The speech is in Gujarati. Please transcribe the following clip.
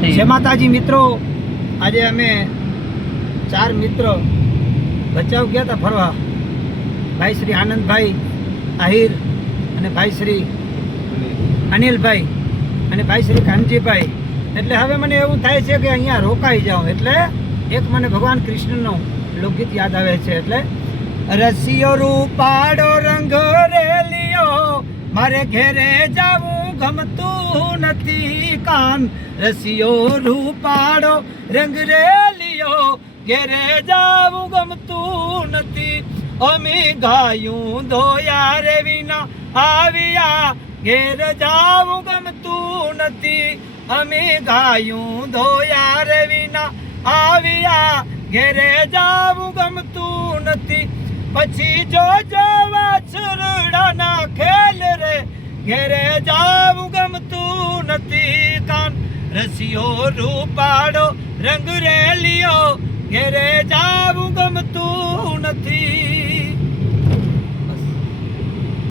જય માતાજી મિત્રો, આજે અમે 4 મિત્રો ભચાઉ ગયા હતા ફરવા. ભાઈ શ્રી આનંદભાઈ આહિર અને ભાઈ શ્રી અનિલભાઈ અને ભાઈ શ્રી કાનજીભાઈ. એટલે હવે મને એવું થાય છે કે અહીંયા રોકાઈ જાઉં. એટલે એક મને ભગવાન કૃષ્ણનું લોકગીત યાદ આવે છે. એટલે રસિયો રૂપાડો રંગ રેલિયો, મારે ઘેરે જાવું ગમતું નથી કાન. રસિયો રૂપાડો રંગ રેલિયો, ઘેરે જાવું ગમતું નથી. અમે ગાયું ધોયા રે વિના આવ્યા, ઘેર જાવું ગમતું નથી. અમે ગાયું ધોયા રે વિના આવ્યા, ઘેરે જાવું ગમતું નથી. પછી જો વાછરડાના ખેલ રે, ઘેરે જાવું ગમતું નથી કાન. રસિયો રૂપાડો રંગ રેલિયો, ઘેરે જાવું ગમતું નથી.